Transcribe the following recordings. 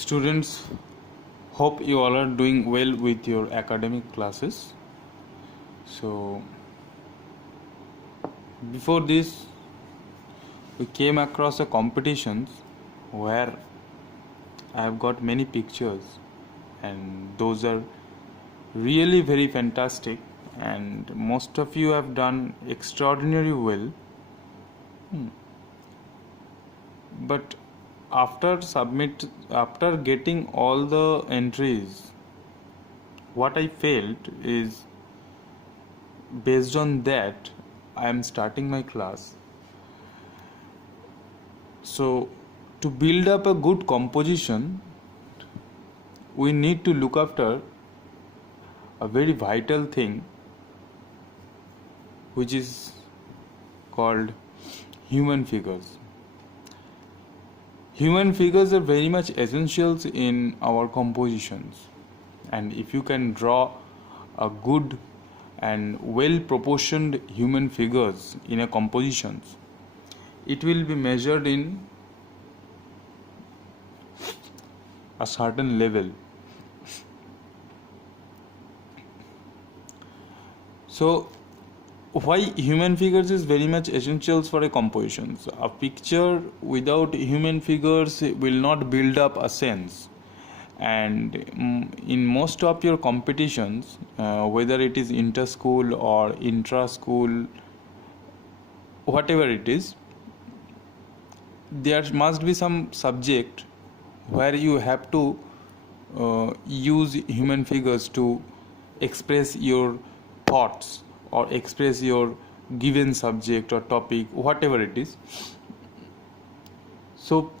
Students, hope you all are doing well with your academic classes. So before this we came across a competitions where I have got many pictures, and those are really very fantastic, and most of you have done extraordinarily well. But after getting all the entries, what I felt is, based on that I am starting my class. So to build up a good composition, we need to look after a very vital thing, which is called human figures. Human figures are very much essentials in our compositions, and if you can draw a good and well proportioned human figures in a compositions, it will be measured in a certain level. So why human figures is very much essentials for a composition. So a picture without human figures will not build up a sense, and in most of your competitions, whether it is inter-school or intra-school, whatever it is, there must be some subject where you have to use human figures to express your thoughts or express your given subject or topic, whatever it is. So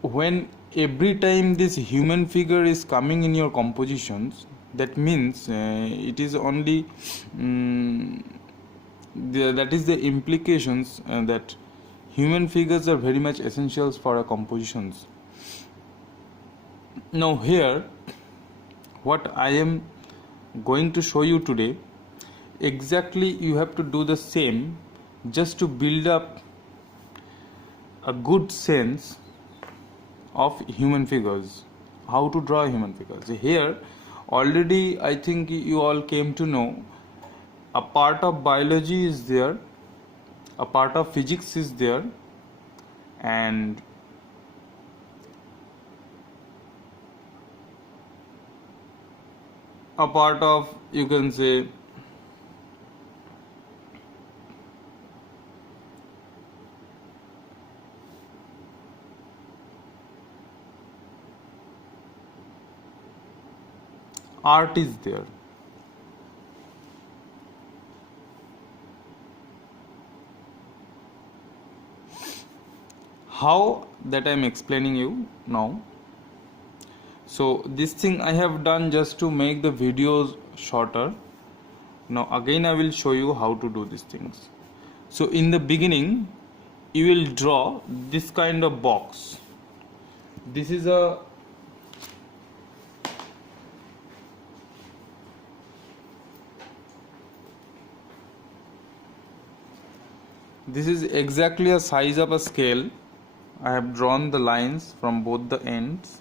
when every time this human figure is coming in your compositions, that means it is only that is the implications that human figures are very much essentials for our compositions. Now here, what I am going to show you today, exactly you have to do the same just to build up a good sense of human figures, how to draw human figures. Here already I think you all came to know a part of biology is there, a part of physics is there, and a part of, you can say, art is there. How that I am explaining you now. So this thing I have done just to make the videos shorter. Now again I will show you how to do these things. So in the beginning you will draw this kind of box. This is exactly a size of a scale. I have drawn the lines from both the ends,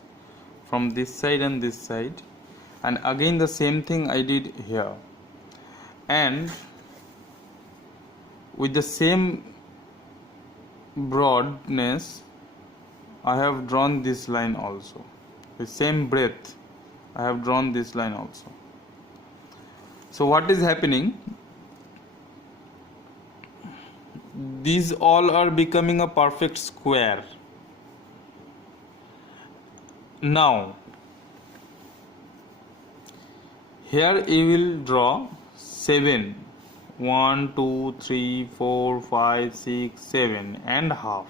from this side and this side, and again the same thing I did here, and with the same broadness I have drawn this line also, the same breadth I have drawn this line also. So what is happening, these all are becoming a perfect square. Now here you will draw 7, 1, 2, 3, 4, 5, 6, 7 and half.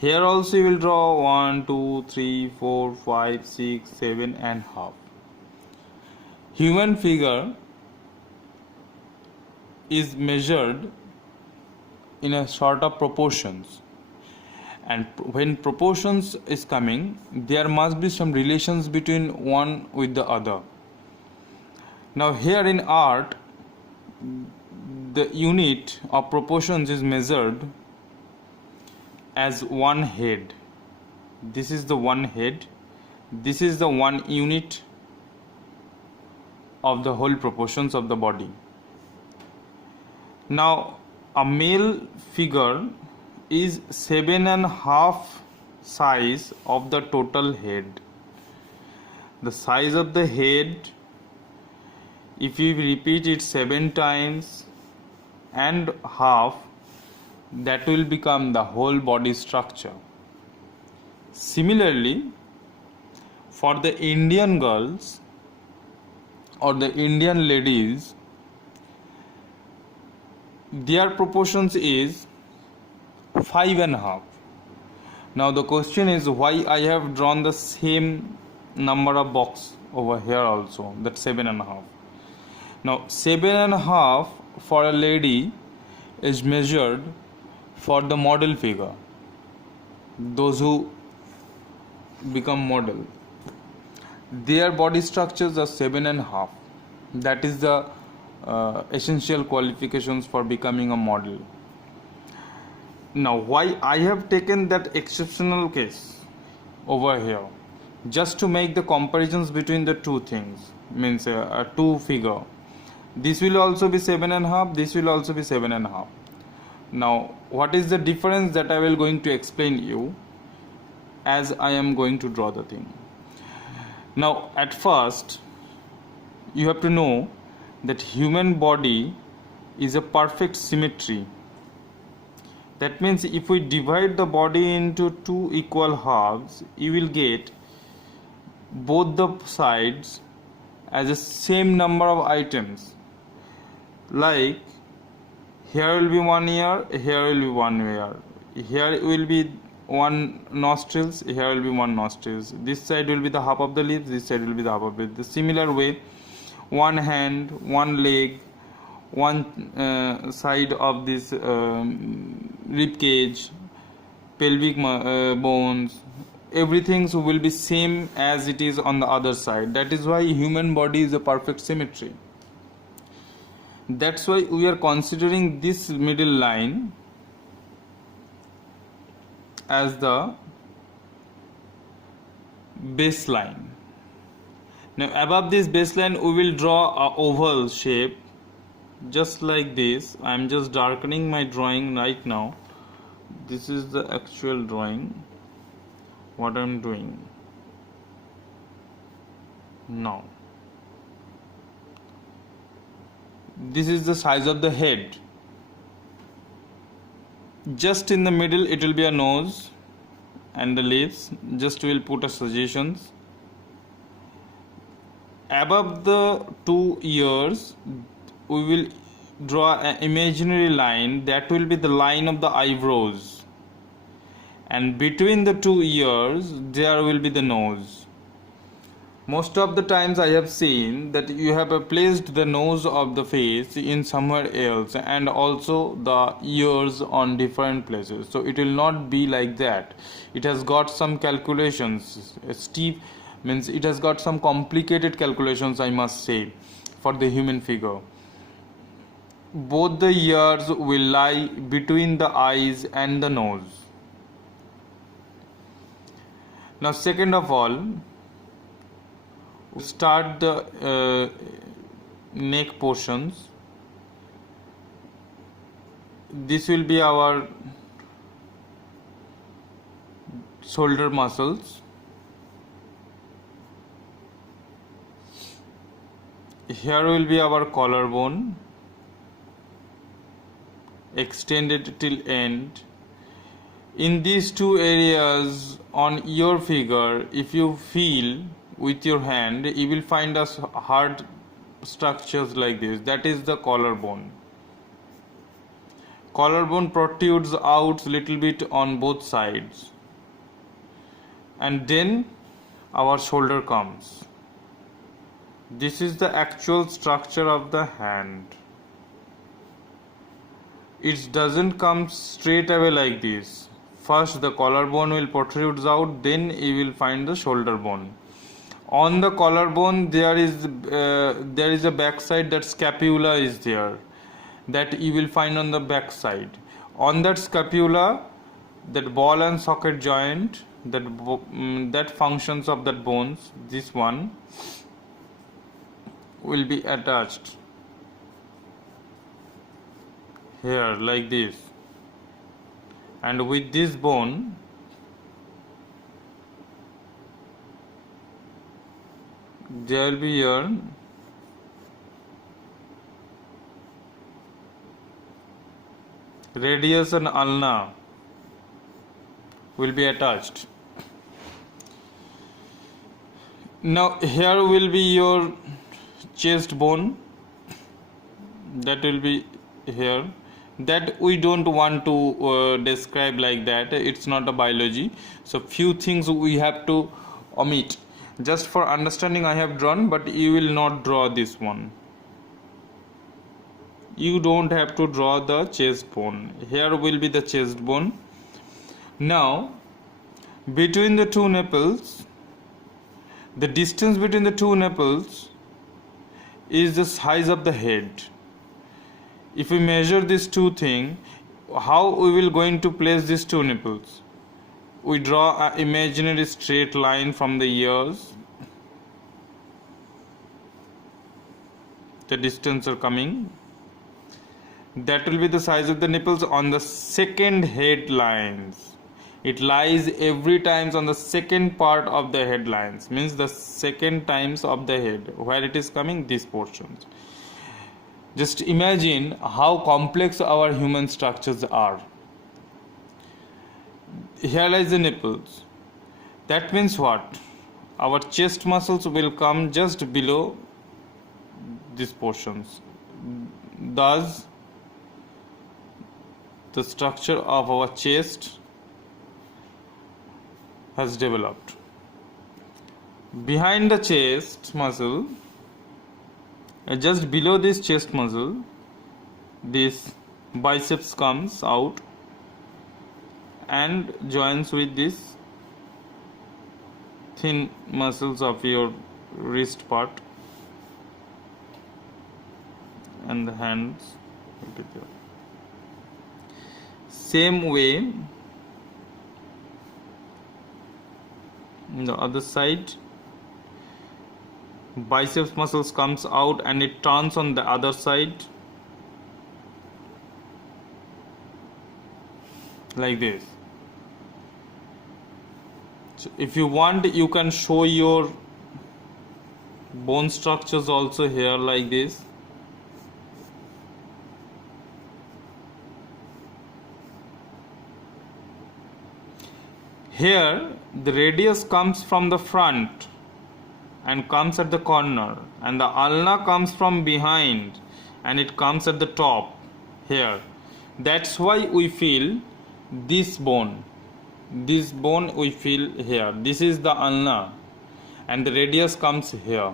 Here also you will draw 1, 2, 3, 4, 5, 6, 7 and half. Human figure is measured in a sort of proportions, and when proportions is coming, there must be some relations between one with the other. Now here in art, the unit of proportions is measured as one head. This is the one head, This is the 1 unit of the whole proportions of the body. Now a male figure is 7.5 size of the total head. The size of the head, if you repeat it 7 times and half, that will become the whole body structure. Similarly, for the Indian girls or the Indian ladies, their proportions is 5.5. Now the question is why I have drawn the same number of box over here also, that 7.5. Now 7.5 for a lady is measured for the model figure, those who become model. Their body structures are 7.5. That is the essential qualifications for becoming a model. Now why I have taken that exceptional case over here, just to make the comparisons between the two things, means a two figure. This will also be 7.5, this will also be 7.5. Now what is the difference, that I will going to explain you as I am going to draw the thing. Now at first you have to know that human body is a perfect symmetry. That means if we divide the body into two equal halves, you will get both the sides as the same number of items. Like here will be one ear, here will be one ear, here will be one nostrils, here will be one nostrils, this side will be the half of the lips, this side will be the half of it. The similar way, one hand, one leg, one side of this rib cage, pelvic bones, everything will be same as it is on the other side. That is why human body is a perfect symmetry. That's why we are considering this middle line as the baseline. Now above this baseline we will draw an oval shape just like this. I am just darkening my drawing right now. This is the actual drawing, what I am doing now. This is the size of the head. Just in the middle it will be a nose and the lips. Just we will put a suggestions. Above the two ears we will draw an imaginary line, that will be the line of the eyebrows, and between the two ears there will be the nose. Most of the times I have seen that you have placed the nose of the face in somewhere else and also the ears on different places. So it will not be like that. It has got some calculations. Steep means it has got some complicated calculations, I must say, for the human figure. Both the ears will lie between the eyes and the nose. Now second of all, start the neck portions. This will be our shoulder muscles. Here will be our collarbone, extended till end. In these two areas on your figure, if you feel with your hand, you will find us hard structures like this. That is the collarbone. Collarbone protrudes out little bit on both sides, and then our shoulder comes. This is the actual structure of the hand. It doesn't come straight away like this. First the collarbone will protrude out, then you will find the shoulder bone. On the collarbone there is a back side, that scapula is there, that you will find on the back side. On that scapula that ball and socket joint, that functions of that bones, this one will be attached here like this, and with this bone there will be here radius and ulna will be attached. Now here will be your chest bone, that will be here, that we don't want to describe like that, it's not a biology, so few things we have to omit. Just for understanding I have drawn, but you will not draw this one. You don't have to draw the chest bone. Here will be the chest bone. Now between the two nipples, the distance between the two nipples is the size of the head. If we measure these two things, how we will going to place these two nipples? We draw an imaginary straight line from the ears. The distance are coming. That will be the size of the nipples on the second head lines. It lies every times on the second part of the head lines, means the second times of the head, where it is coming, these portions. Just imagine how complex our human structures are. Here lies the nipples. That means what? Our chest muscles will come just below these portions. Thus, the structure of our chest has developed. Behind the chest muscle, just below this chest muscle, this biceps comes out and joins with this thin muscles of your wrist part, and the hands will be there. Same way, in the other side, biceps muscles comes out and it turns on the other side like this. So if you want, you can show your bone structures also here like this. Here the radius comes from the front and comes at the corner, and the ulna comes from behind and it comes at the top here. That's why we feel this bone we feel here. This is the ulna and the radius comes here.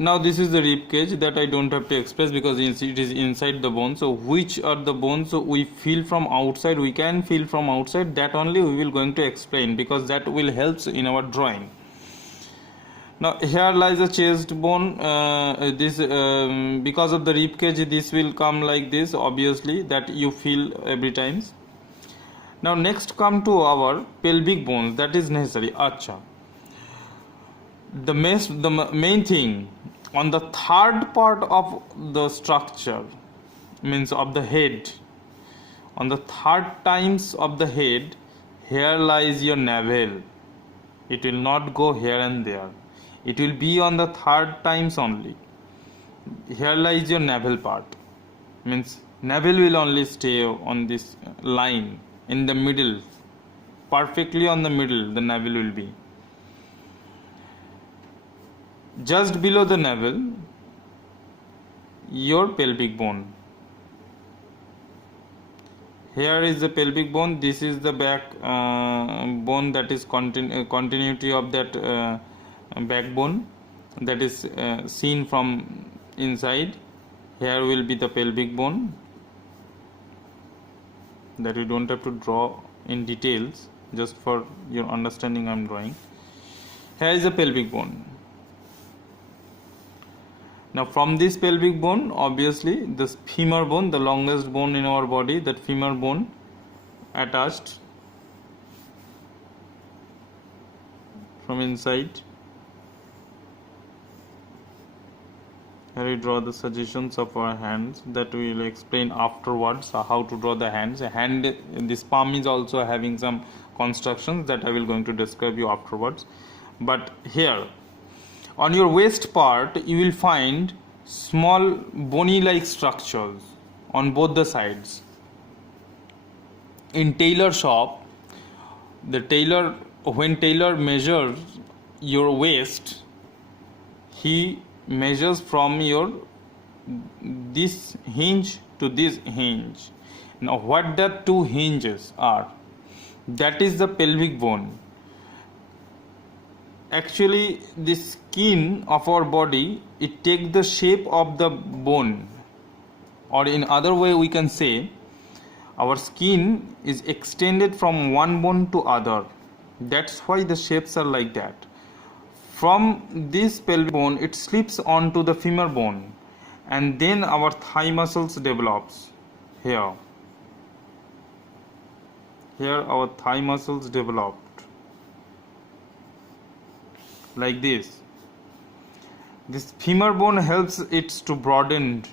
Now this is the rib cage that I don't have to express because it is inside the bone. So which are the bones we feel from outside, we can feel from outside, that only we will going to explain, because that will help in our drawing. Now here lies the chest bone. Because of the rib cage, this will come like this, obviously, that you feel every times. Now next come to our pelvic bones, that is necessary. Acha. The main thing, on the third part of the structure, means of the head, on the third times of the head, here lies your navel. It will not go here and there. It will be on the third times only. Here lies your navel part. Means navel will only stay on this line in the middle. Perfectly on the middle the navel will be. Just below the navel, your pelvic bone. Here is the pelvic bone. This is the back bone, that is continuity of that backbone, that is seen from inside. Here will be the pelvic bone, that you don't have to draw in details, just for your understanding I am drawing. Here is the pelvic bone. Now from this pelvic bone, obviously this femur bone, the longest bone in our body, that femur bone attached from inside. Here we draw the suggestions of our hands that we will explain afterwards, how to draw the hands. A hand, this palm is also having some constructions that I will going to describe you afterwards. But here on your waist part you will find small bony like structures on both the sides. In tailor shop, the tailor, when tailor measures your waist, he measures from your this hinge to this hinge. Now what that two hinges are, that is the pelvic bone. Actually the skin of our body, it takes the shape of the bone, or in other way we can say our skin is extended from one bone to other. That's why the shapes are like that. From this pelvic bone it slips onto the femur bone, and then our thigh muscles develops. Here our thigh muscles developed like this. This femur bone helps it to broaden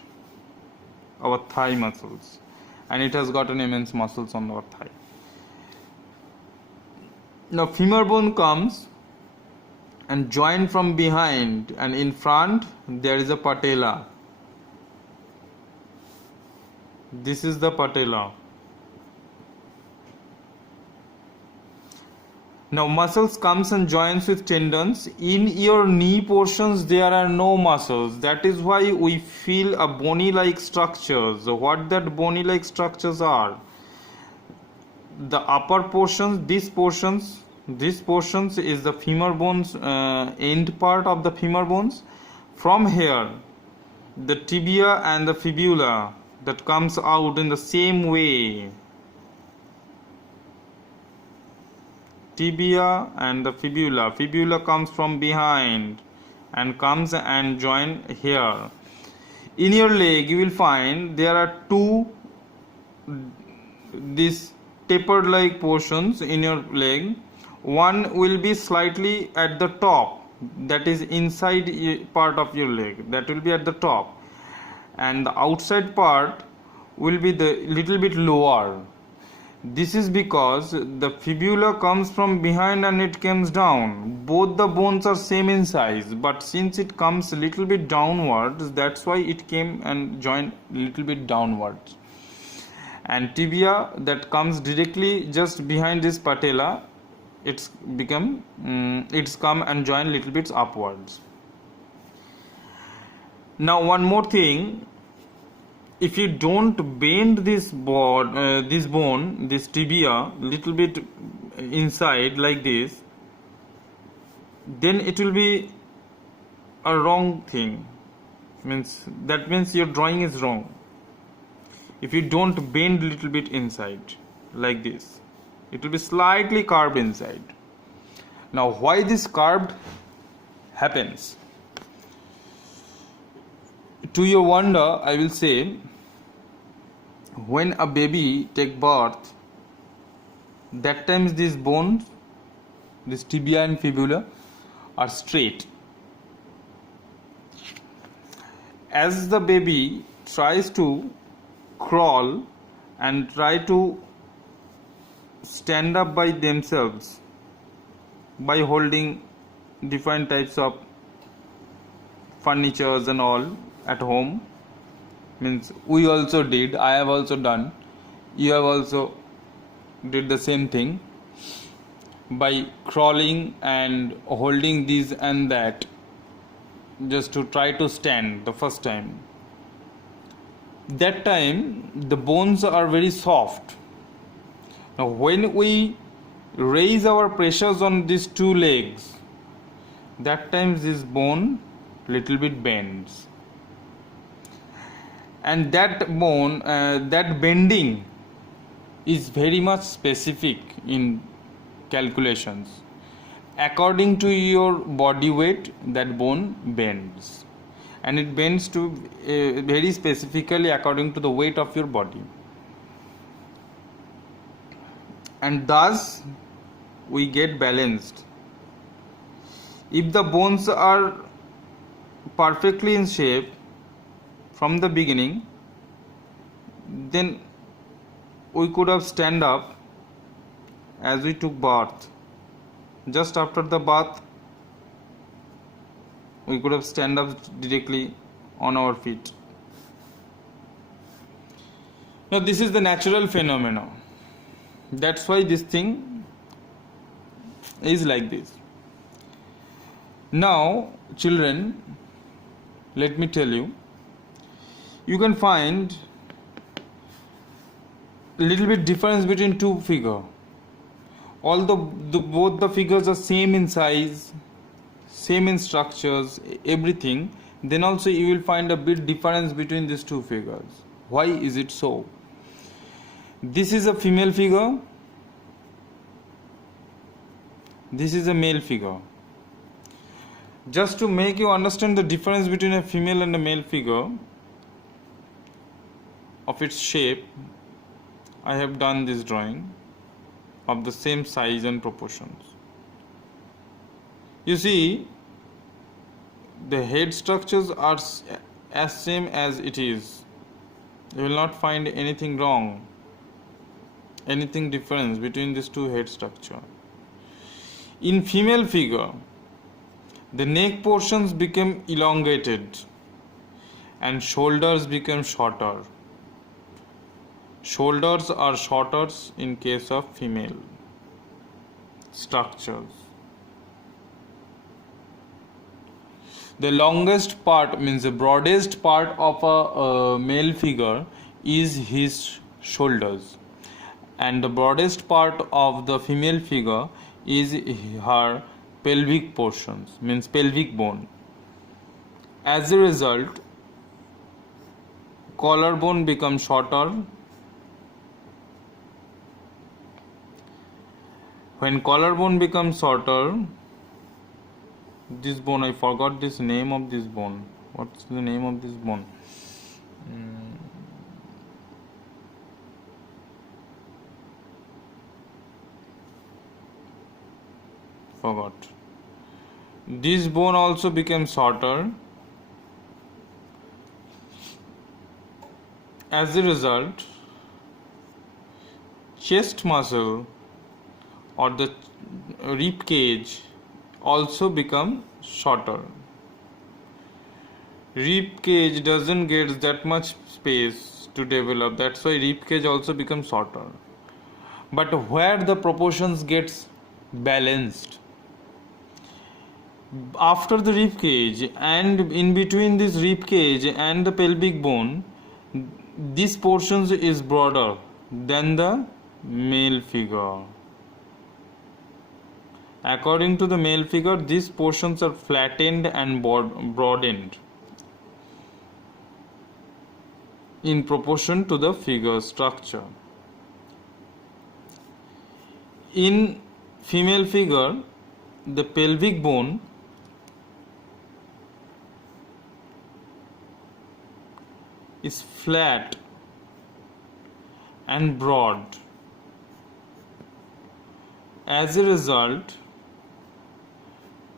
our thigh muscles, and it has got an immense muscles on our thigh. Now femur bone comes and join from behind, and in front there is a patella. This is the patella. Now muscles comes and joins with tendons. In your knee portions there are no muscles. That is why we feel a bony like structures. What that bony like structures are? The upper portions, these portions is the femur bones, end part of the femur bones. From here the tibia and the fibula that comes out in the same way. Tibia and the fibula comes from behind and comes and join here. In your leg you will find there are two these tapered like portions in your leg. One will be slightly at the top, that is inside part of your leg, that will be at the top, and the outside part will be the little bit lower. This is because the fibula comes from behind and it comes down. Both the bones are same in size, but since it comes a little bit downwards, that's why it came and joined little bit downwards. And tibia that comes directly just behind this patella, it's come and join little bit upwards. Now one more thing, if you don't bend this bone, this tibia little bit inside like this, then it will be a wrong thing. That means your drawing is wrong. If you don't bend little bit inside like this, it will be slightly curved inside. Now why this curved happens? To your wonder, I will say, when a baby take birth, that times these bones, this tibia and fibula, are straight. As the baby tries to crawl and try to stand up by themselves by holding different types of furnitures and all at home, we also did, I have also done, you have also did the same thing, by crawling and holding this and that just to try to stand the first time. That time the bones are very soft. Now when we raise our pressures on these two legs, that time this bone little bit bends, and that bone, that bending is very much specific in calculations. According to your body weight, that bone bends, and it bends to very specifically according to the weight of your body, and thus we get balanced. If the bones are perfectly in shape from the beginning, then we could have stand up as we took bath. Just after the bath, we could have stand up directly on our feet. Now this is the natural phenomena. That's why this thing is like this. Now children, let me tell you, you can find a little bit difference between two figures. Although both the figures are same in size, same in structures, everything, then also you will find a bit difference between these two figures. Why is it so? This is a female figure, this is a male figure. Just to make you understand the difference between a female and a male figure of its shape, I have done this drawing of the same size and proportions. You see, the head structures are as same as it is. You will not find anything wrong, anything difference between these two head structure. In female figure, the neck portions become elongated and shoulders become shorter. Shoulders are shorter in case of female structures. The longest part, means the broadest part of a male figure is his shoulders, and the broadest part of the female figure is her pelvic portions, means pelvic bone. As a result, collarbone becomes shorter. When collarbone becomes shorter, this bone, I forgot this name of this bone. What's the name of this bone? Forgot. This bone also became shorter. As a result, chest muscle or the rib cage also become shorter. Rib cage doesn't get that much space to develop. That's why rib cage also becomes shorter. But where the proportions gets balanced, after the rib cage and in between this rib cage and the pelvic bone, this portion is broader than the male figure. According to the male figure, these portions are flattened and broadened in proportion to the figure structure. In female figure, the pelvic bone is flat and broad. As a result,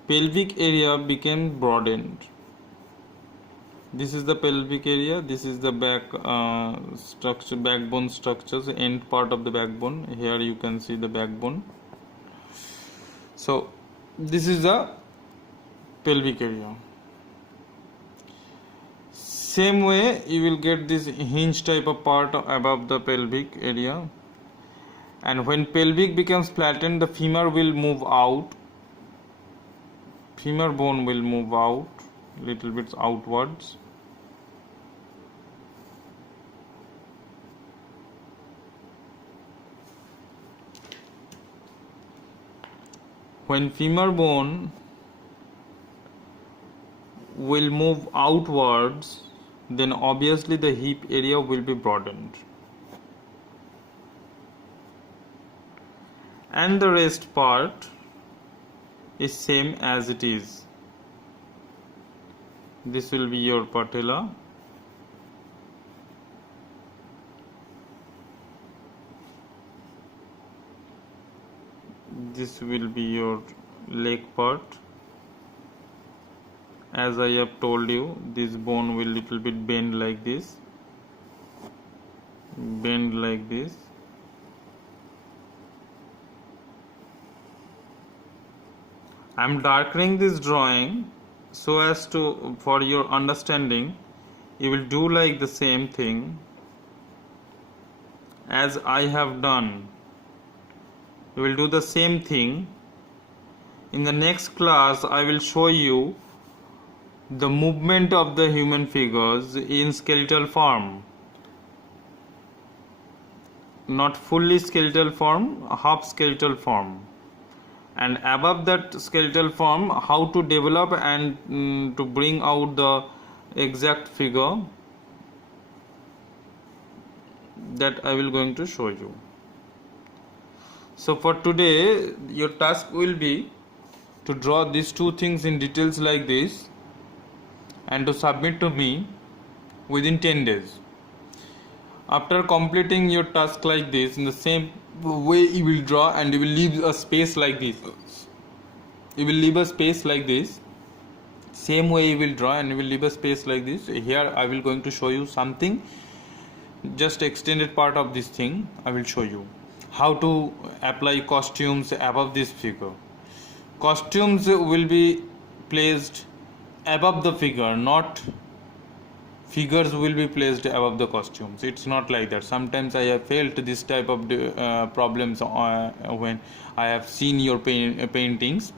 pelvic area became broadened. This is the pelvic area, this is the back structure, backbone structures, end part of the backbone. Here you can see the backbone. So this is the pelvic area. Same way you will get this hinge type of part above the pelvic area, and when pelvic becomes flattened, the femur will move out, femur bone will move out little bit outwards. When femur bone will move outwards, then obviously the hip area will be broadened, and the rest part is same as it is. This will be your patella. This will be your leg part. As I have told you, this bone will little bit bend like this. Bend like this. I am darkening this drawing so as to, for your understanding, you will do like the same thing as I have done. You will do the same thing. In the next class, I will show you the movement of the human figures in skeletal form. Not fully skeletal form, half skeletal form. And above that skeletal form, how to develop and to bring out the exact figure, that I will going to show you. So for today, your task will be to draw these two things in details like this and to submit to me within 10 days. After completing your task like this, in the same way you will draw and you will leave a space like this. You will leave a space like this. Same way you will draw and you will leave a space like this. Here I will going to show you something, just extended part of this thing. I will show you how to apply costumes above this figure. Costumes will be placed above the figure, not figures will be placed above the costumes. It's not like that. Sometimes I have felt this type of problems when I have seen your paintings.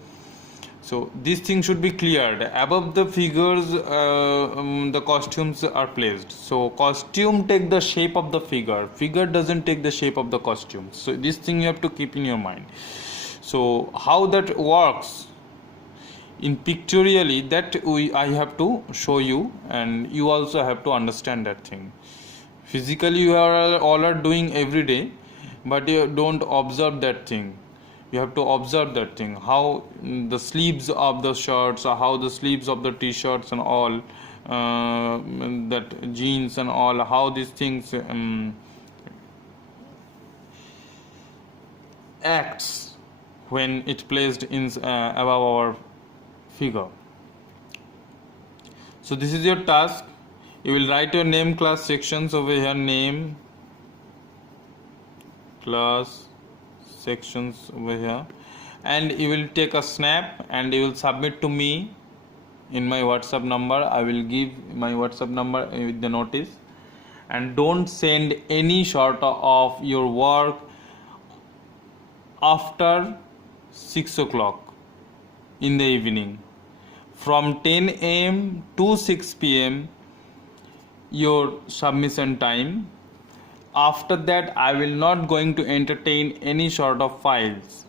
So this thing should be cleared. Above the figures, the costumes are placed. So costume take the shape of the figure. Figure doesn't take the shape of the costume. So this thing you have to keep in your mind. So how that works in pictorially, that I have to show you, and you also have to understand that thing. Physically you are all are doing every day, but you don't observe that thing. You have to observe that thing, how the sleeves of the shirts, or how the sleeves of the t-shirts and all, that jeans and all, how these things acts when it placed in above our figure. So this is your task. You will write your name, class, sections over here. Name, class, sections over here, and you will take a snap and you will submit to me in my WhatsApp number. I will give my WhatsApp number with the notice. And don't send any sort of your work after 6 o'clock in the evening. From 10 a.m. to 6 p.m. your submission time. After that, I will not going to entertain any sort of files.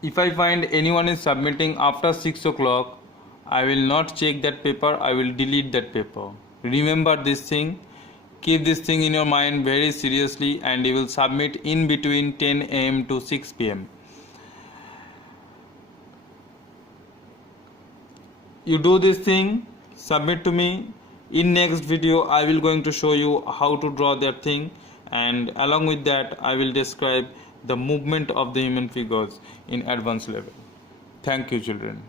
If I find anyone is submitting after 6 o'clock, I will not check that paper. I will delete that paper. Remember this thing. Keep this thing in your mind very seriously, and you will submit in between 10 a.m. to 6 p.m. You do this thing, submit to me. In next video, I will going to show you how to draw that thing, and along with that, I will describe the movement of the human figures in advanced level. Thank you, children.